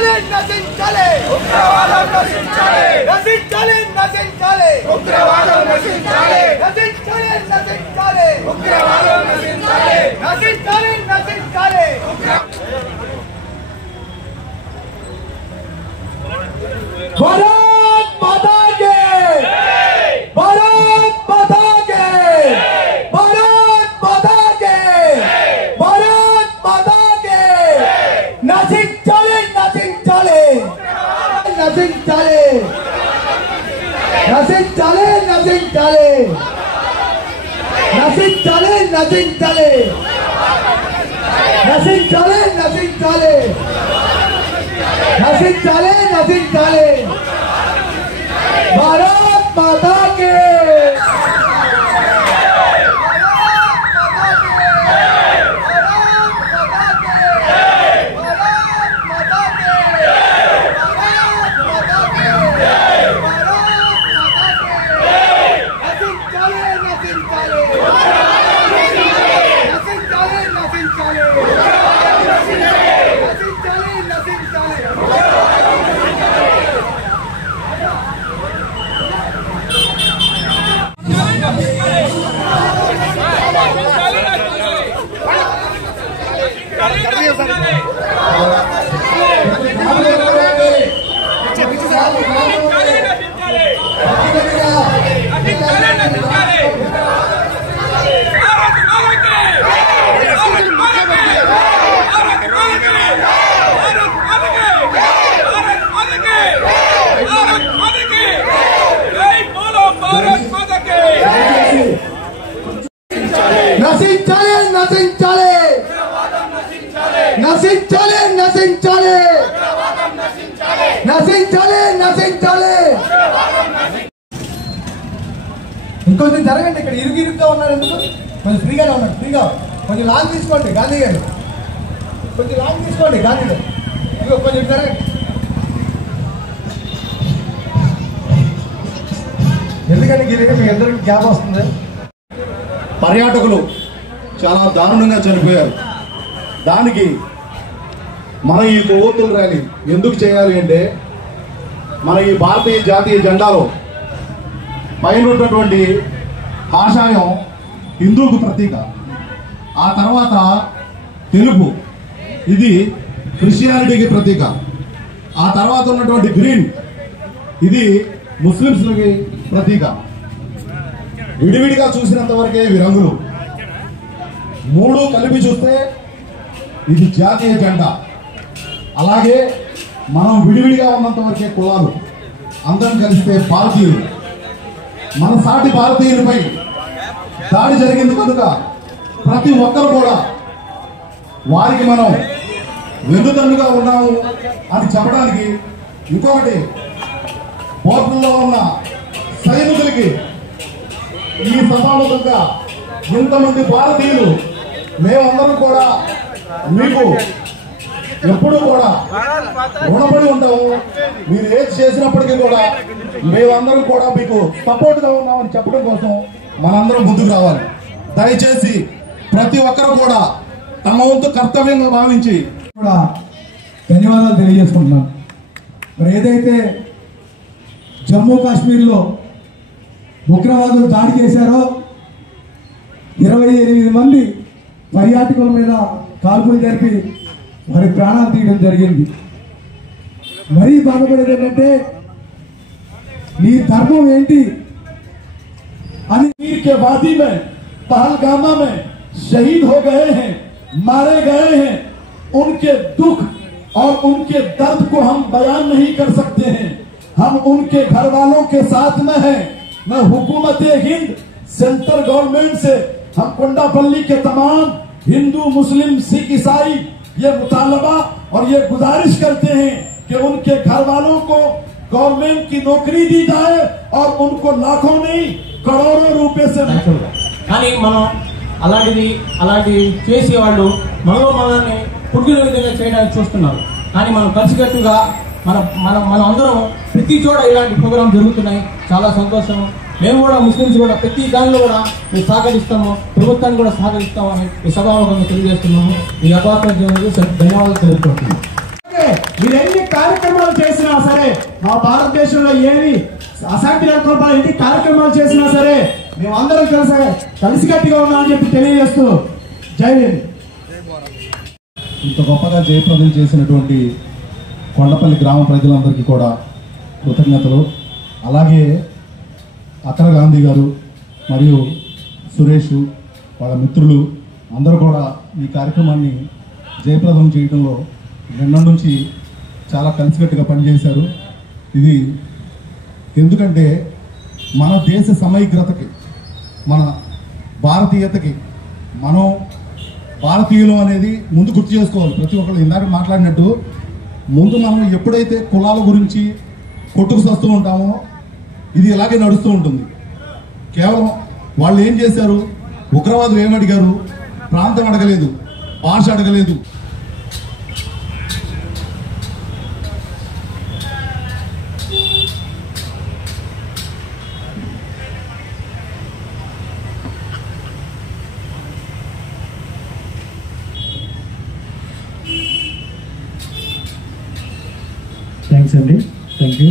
నశించాలి నశించాలి ఉగ్రవాదం నశించాలి నశించాలి నశించాలి ఉగ్రవాదం నశించాలి నశించాలి నశించాలి ఉగ్రవాదం నశించాలి నశించాలి నశించాలి భారత్ మాతా కి భారత్ మాతా కి భారత్ మాతా కి భారత్ మాతా కి నశించాలి నశించాలి నశించాలి నశించాలి నశించాలి నశించాలి నశించాలి నశించాలి నశించాలి నశించాలి నశించాలి భారత్ మాతా కి నశించాలి నశించాలి నశించాలి నశించాలి నశించాలి నశించాలి ఇంకొంచెం జరగండి. ఇక్కడ ఇరుగ్గా ఉన్నారు ఎందుకు? కొంచెం ఫ్రీగానే ఉన్నారు. ఫ్రీగా కొంచెం లాంగ్ తీసుకోండి గాంధీ గారు. కొంచెం లాంగ్ తీసుకోండి గాంధీ గారు. ఇంకో కొంచెం జరగండి. ఎందుకంటే గిరిగా మీ అందరికి గ్యాప్ వస్తుంది. పర్యాటకులు చాలా దారుణంగా చనిపోయారు. దానికి మన ఈ కొవ్వొత్తుల ర్యాలీ ఎందుకు చేయాలి అంటే, మన ఈ భారతీయ జాతీయ జెండాలో పైన ఉన్నటువంటి కాషాయం హిందూకు ప్రతీక, ఆ తర్వాత తెలుపు ఇది క్రిస్టియానిటీకి ప్రతీక, ఆ తర్వాత ఉన్నటువంటి గ్రీన్ ఇది ముస్లింస్కి ప్రతీక. విడివిడిగా చూసినంత వరకే ఇవి రంగులు, మూడు కలిపి చూస్తే ఇది జాతీయ జెండా. అలాగే మనం విడివిడిగా ఉన్నంత వరకే కులాలు, అందరం కలిస్తే భారతీయులు. మన సాటి భారతీయులపై దాడి జరిగింది కనుక ప్రతి ఒక్కరు కూడా వారికి మనం వెన్నుదన్నుగా ఉన్నాము అని చెప్పడానికి, ఇంకొకటి బోర్డుల్లో ఉన్న సైనికులకి ఈ సమావేశంగా ఇంతమంది భారతీయులు మేమందరం కూడా మీకు ఎప్పుడు కూడా రుణపడి ఉంటాము. మీరు ఏది చేసినప్పటికీ కూడా మేమందరం కూడా మీకు సపోర్ట్ గా ఉన్నామని చెప్పడం కోసం మనందరం ముందుకు రావాలి. దయచేసి ప్రతి ఒక్కరు కూడా తమ వంతు కర్తవ్యంగా భావించి కూడా ధన్యవాదాలు తెలియజేసుకుంటున్నాను. మరి ఏదైతే జమ్మూ కాశ్మీర్లో ఉగ్రవాదులు దాడి చేశారో 28 మంది పర్యాటకుల మీద కాల్పులు జరిపి వారి ప్రాణాలు తీయడం జరిగింది. మరీ బాధపడేది ఏంటంటే నీ ధర్మం ఏంటి అని. कश्मीर के वादी में पहलगामा में शहीद हो गए हैं, मारे गए हैं, उनके दुख और उनके दर्द को हम बयान नहीं कर सकते हैं. हम उनके घर वालों के साथ में हैं. मैं हुकूमत हिंद सेंट्रल गवर्नमेंट से हम कोंडापल्ली के तमाम हिंदू मुस्लिम सिख ईसाई ये मुतालबा और ये गुजारिश करते हैं कि उनके घर वालों को गवर्नमेंट की नौकरी दी जाए और उनको लाखों नहीं करोड़ों रुपए से. కానీ మనం అలాంటి చేసేవాళ్ళు మనలో మనల్ని పురుగుల విధంగా చేయడానికి చూస్తున్నారు. కానీ మనం కలిసికట్టుగా మనం అందరం ప్రతి చోట ఇలాంటి ప్రోగ్రాం జరుగుతున్నాయి. చాలా సంతోషం. మేము కూడా ముస్లింస్ కూడా ప్రతి దానిలో కూడా మేము సహకరిస్తాము, ప్రభుత్వాన్ని కూడా సహకరిస్తామని ఈ సభాముఖంగా తెలియజేస్తున్నాము. ఈ అవకాశం ధన్యవాదాలు తెలుపుకుంటున్నాము. ఎందుకంటే మీరు ఎన్ని కార్యక్రమాలు చేసినా సరే, మా భారతదేశంలో ఏమి అశాంతి నెలకొల్పాలి ఎన్ని కార్యక్రమాలు చేసినా సరే మేమందరం కలిసికట్టుగా ఉన్నామని చెప్పి తెలియజేస్తూ జై హింద్. ఇంత గొప్పగా జయప్రదం చేసినటువంటి కొండపల్లి గ్రామ ప్రజలందరికీ కూడా కృతజ్ఞతలు. అలాగే అక్కర గాంధీ గారు మరియు సురేష్ వాళ్ళ మిత్రులు అందరూ కూడా ఈ కార్యక్రమాన్ని జయప్రదం చేయడంలో నిన్న నుంచి చాలా కలిసికట్టుగా పనిచేశారు. ఇది ఎందుకంటే మన దేశ సమైక్యతకి, మన భారతీయతకి, మనం భారతీయులు అనేది ముందు గుర్తు చేసుకోవాలి. ప్రతి ఒక్కళ్ళు ఇందాక మాట్లాడినట్టు ముందు మనం ఎప్పుడైతే కులాల గురించి కొట్టుకు వస్తూ ఉంటామో ఇది ఇలాగే నడుస్తూ ఉంటుంది. కేవలం వాళ్ళు ఏం చేశారు, ఉగ్రవాదులు ఏమడిగారు, ప్రాంతం అడగలేదు, భాష అడగలేదు. థ్యాంక్స్ అండి, థ్యాంక్ యూ.